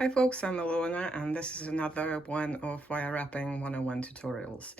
Hi folks, I'm Alona and this is another one of wire wrapping 101 tutorials.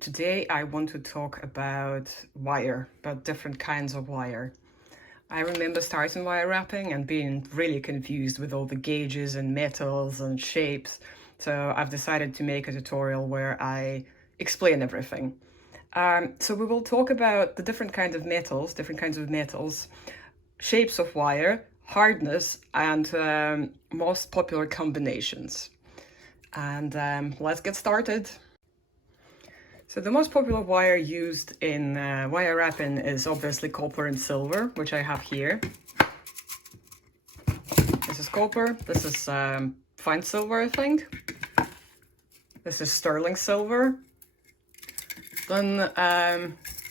Today I want to talk about wire, about different kinds of wire. I remember starting wire wrapping and being really confused with all the gauges and metals and shapes, so I've decided to make a tutorial where I explain everything. So we will talk about the different kinds of metals, shapes of wire, hardness, and most popular combinations. And let's get started. So the most popular wire used in wire wrapping is obviously copper and silver, which I have here. This is copper, this is fine silver, I think. This is sterling silver. Then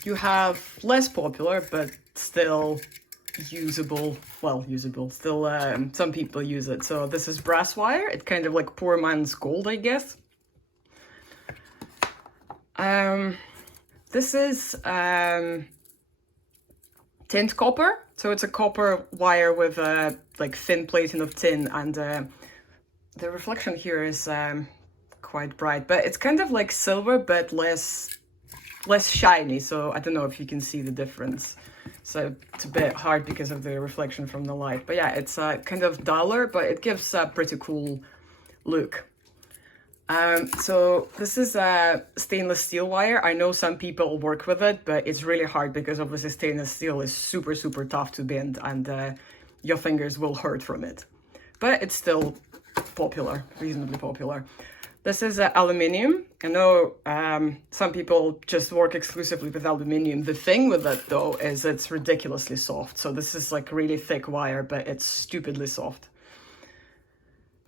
you have less popular, but still usable, still some people use it. So this is brass wire. It's kind of like poor man's gold, I guess. This is tint copper. So it's a copper wire with a like thin plating of tin, and the reflection here is quite bright, but it's kind of like silver but less shiny. So I don't know if you can see the difference. So it's a bit hard because of the reflection from the light. But yeah, it's kind of duller, but it gives a pretty cool look. So this is a stainless steel wire. I know some people work with it, but it's really hard because obviously stainless steel is super, super tough to bend, and your fingers will hurt from it. But it's still popular, reasonably popular. This is aluminium. I know some people just work exclusively with aluminium. The thing with it, though, is it's ridiculously soft. So this is like really thick wire, but it's stupidly soft.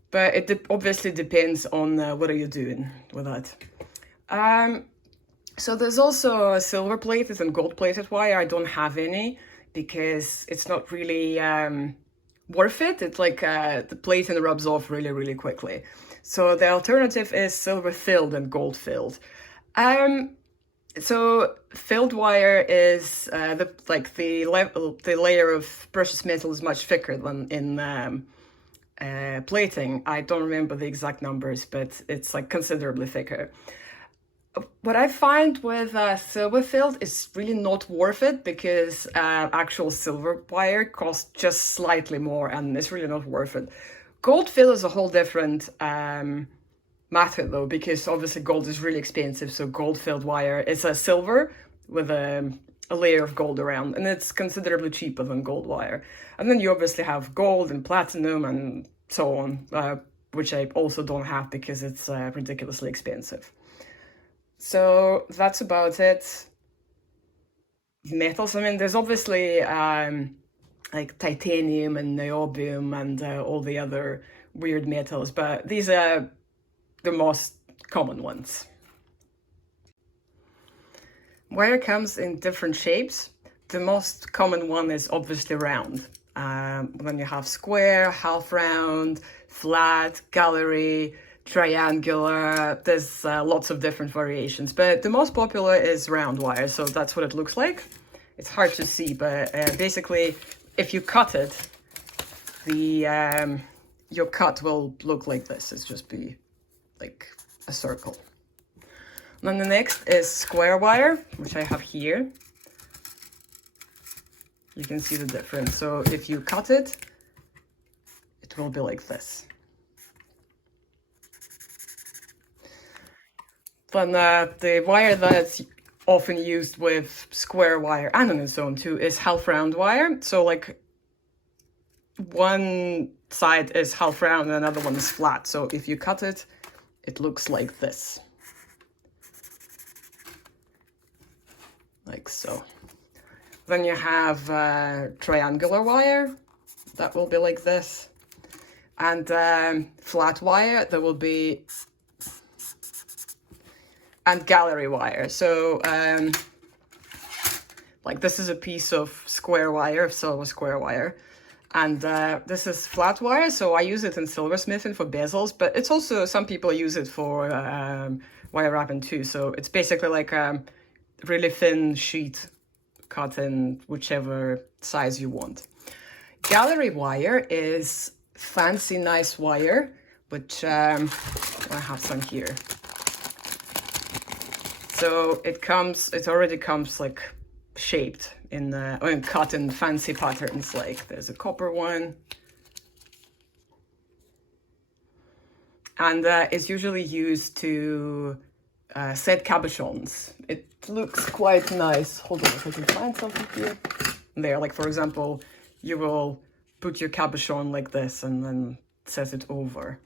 But it obviously depends on what are you doing with that. So there's also a silver-plated and gold-plated wire. I don't have any because it's not really worth it. It's like the plating rubs off really, really quickly. So the alternative is silver-filled and gold-filled. So filled wire is the layer of precious metal is much thicker than in plating. I don't remember the exact numbers, but it's like considerably thicker. What I find with silver filled is really not worth it because actual silver wire costs just slightly more, and it's really not worth it. Gold fill is a whole different matter though, because obviously gold is really expensive. So gold filled wire is a silver with a layer of gold around, and it's considerably cheaper than gold wire. And then you obviously have gold and platinum and so on, which I also don't have because it's ridiculously expensive. So that's about it. Metals, I mean, there's obviously like titanium and niobium and all the other weird metals, but these are the most common ones. Wire comes in different shapes. The most common one is obviously round. Then you have square, half round, flat, gallery, triangular. There's lots of different variations, but the most popular is round wire. So that's what it looks like. It's hard to see, but basically, if you cut it, your cut will look like this. It's just be like a circle. And then the next is square wire, which I have here. You can see the difference. So if you cut it, it will be like this. Then the wire that's often used with square wire and on its own too is half round wire. So like one side is half round and another one is flat. So if you cut it, it looks like this. Like so. Then you have triangular wire, that will be like this. And flat wire, that will be, and gallery wire. So like this is a piece of square wire, silver square wire. And this is flat wire, so I use it in silversmithing for bezels, but it's also, some people use it for wire wrapping too. So it's basically like a really thin sheet cut in whichever size you want. Gallery wire is fancy, nice wire which I have some here. So it already comes like shaped in cut in fancy patterns. Like there's a copper one, and it's usually used to set cabochons. It looks quite nice. Hold on, if I can find something here. There, like for example, you will put your cabochon like this and then set it over.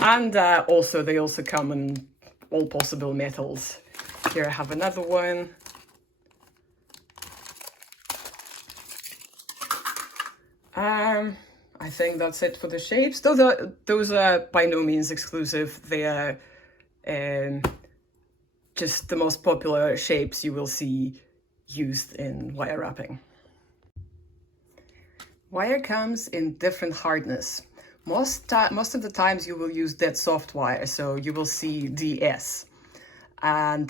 And also they also come in all possible metals. Here I have another one. I think that's it for the shapes. Those are by no means exclusive. They are just the most popular shapes you will see used in wire wrapping. Wire comes in different hardness. Most of the times you will use dead soft wire, so you will see DS. And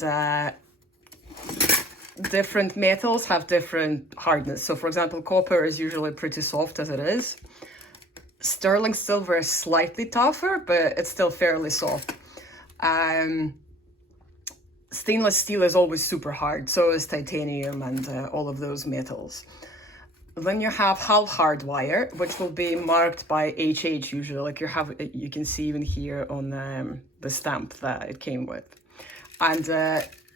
different metals have different hardness. So for example, copper is usually pretty soft as it is. Sterling silver is slightly tougher, but it's still fairly soft. Stainless steel is always super hard, so is titanium and all of those metals. Then you have half hard wire, which will be marked by HH usually, like you can see even here on the stamp that it came with. And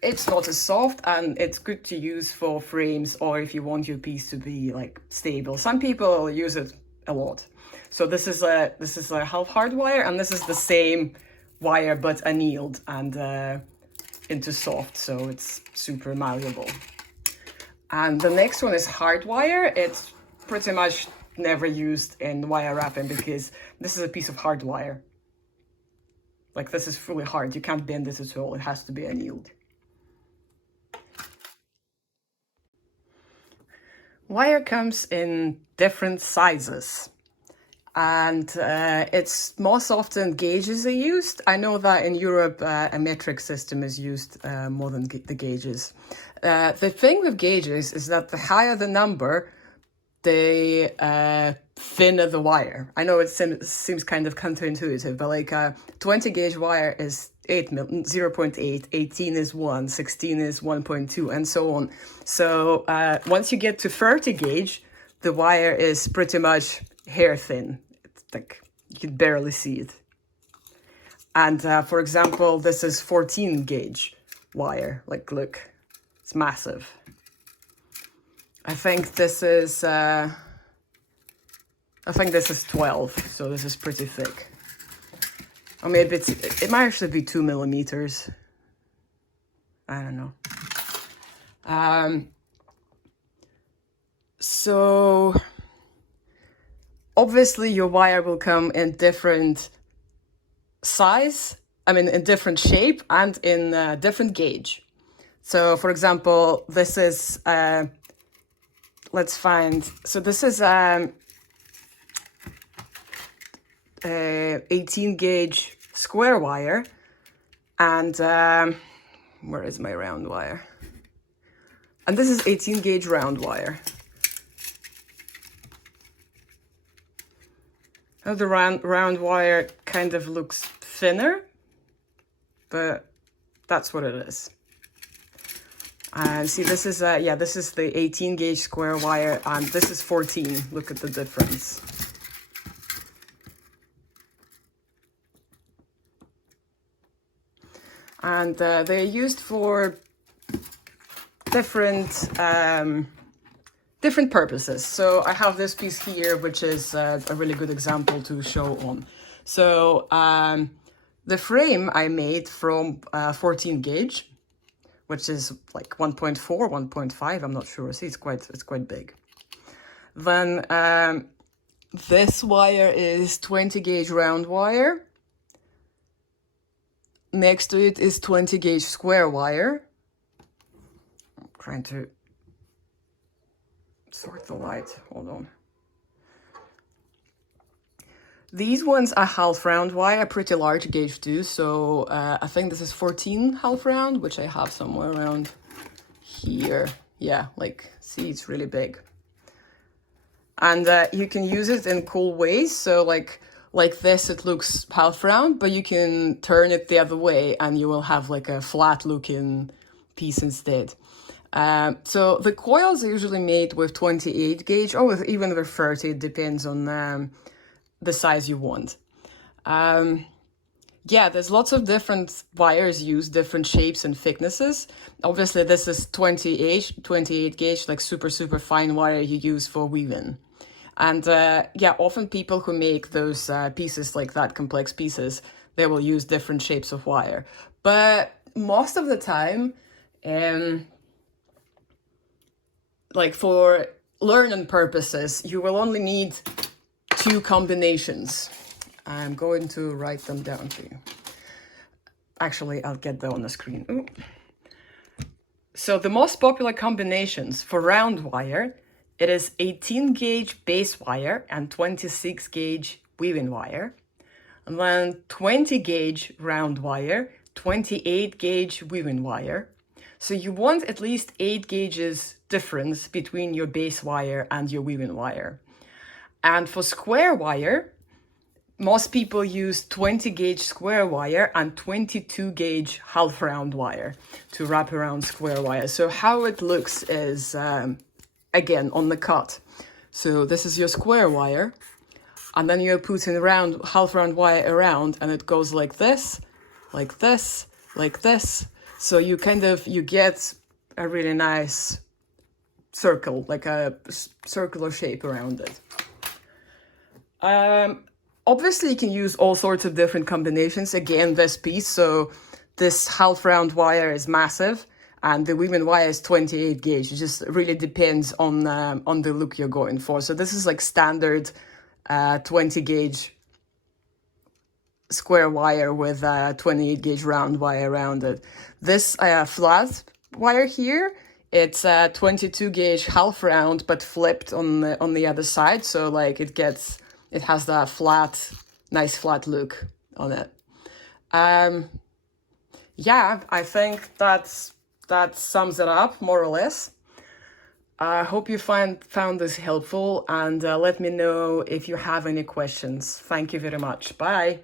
it's not as soft, and it's good to use for frames or if you want your piece to be like stable. Some people use it a lot. So this is a half hard wire, and this is the same wire but annealed and into soft, so it's super malleable. And the next one is hard wire. It's pretty much never used in wire wrapping because this is a piece of hard wire. Like this is fully hard. You can't bend this at all. It has to be annealed. Wire comes in different sizes. And it's most often gauges are used. I know that in Europe a metric system is used more than the gauges. The thing with gauges is that the higher the number, the thinner the wire. I know it seems kind of counterintuitive, but like 20 gauge wire is 0.8, 18 is 1, 16 is 1.2, and so on. So once you get to 30 gauge, the wire is pretty much hair thin. It's like you can barely see it. And for example, this is 14 gauge wire. Like, look, it's massive. I think this is 12, so this is pretty thick. Or maybe it might actually be 2 millimeters. I don't know. So obviously your wire will come in different size, in different shape and in different gauge. So for example, this is, let's find, so this is 18 gauge square wire, and where is my round wire? And this is 18 gauge round wire. Now the round wire kind of looks thinner, but that's what it is. And see, this is this is the 18 gauge square wire, and this is 14. Look at the difference. And they're used for different different purposes. So I have this piece here, which is a really good example to show on. So the frame I made from 14 gauge, which is like 1.4, 1.5, I'm not sure. See, it's quite big. Then this wire is 20 gauge round wire. Next to it is 20 gauge square wire. I'm trying to sort the light, hold on. These ones are half round wire, pretty large gauge too. So I think this is 14 half round, which I have somewhere around here. Yeah, like, see, it's really big. And you can use it in cool ways. So like like this, it looks half round, but you can turn it the other way and you will have like a flat looking piece instead. So the coils are usually made with 28 gauge or with even with 30, it depends on the size you want. Yeah, there's lots of different wires used, different shapes and thicknesses. Obviously, this is 28 gauge, like super fine wire you use for weaving. And yeah, often people who make those pieces like that, complex pieces, they will use different shapes of wire. But most of the time, like for learning purposes, you will only need 2 combinations. I'm going to write them down for you. Actually, I'll get them on the screen. Ooh. So the most popular combinations for round wire, it is 18 gauge base wire and 26 gauge weaving wire. And then 20 gauge round wire, 28 gauge weaving wire. So you want at least 8 gauges difference between your base wire and your weaving wire. And for square wire, most people use 20 gauge square wire and 22 gauge half round wire to wrap around square wire. So how it looks is, again, on the cut. So this is your square wire, and then you're putting half round wire around, and it goes like this, like this, like this. So you get a really nice circle, like a circular shape around it. Obviously, you can use all sorts of different combinations. Again, this piece, so this half round wire is massive, and the weaving wire is 28 gauge. It just really depends on the look you're going for. So this is like standard 20 gauge square wire with 28 gauge round wire around it. This flat wire here, it's 22 gauge half round, but flipped on the other side. So like it has that nice flat look on it. Yeah, I think that sums it up more or less. I hope you found this helpful, and let me know if you have any questions. Thank you very much. Bye.